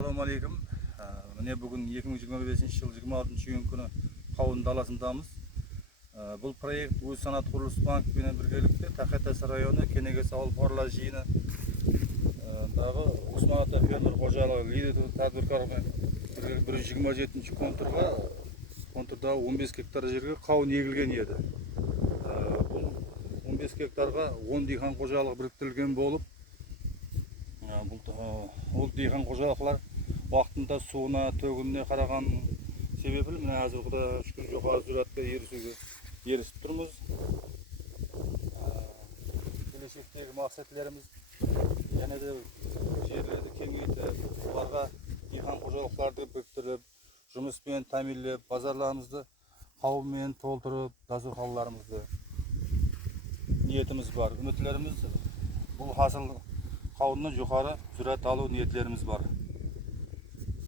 Assalamu alaikum. Mine bugün 2025 yıl 26 күні Қауын даласындамыз. Бұл проект өз санат құрылыс банкімен біргелікте Тақатас районы Кенегес ауыл барлар жиыны дағы Осман ата фермер қожалығы лидер тәдбіркарымен 127 контурда 15 гектар жерге қауын егілген еді. Бұл 15 гектарға 10 диқан қожалығы біріктірілген болып, ол диқан қожалықлар уақытында суына, төгініне қараған себебі міне әзірғыда шүкір жоғары сүратқа ерісіп тұрмыз. Келешектегі мақсатларымыз және де жерлерді кеңейтіп, оларға диқан қожалықтарды біріктіріп, жұмыспен тәмінлеп, базарларымызды қауынмен толтырып, дастархандарымызды ниетіміз бар. Үмітлеріміз бұл хасыл қауыннан жоғары сүрат алу ниеттеріміз бар.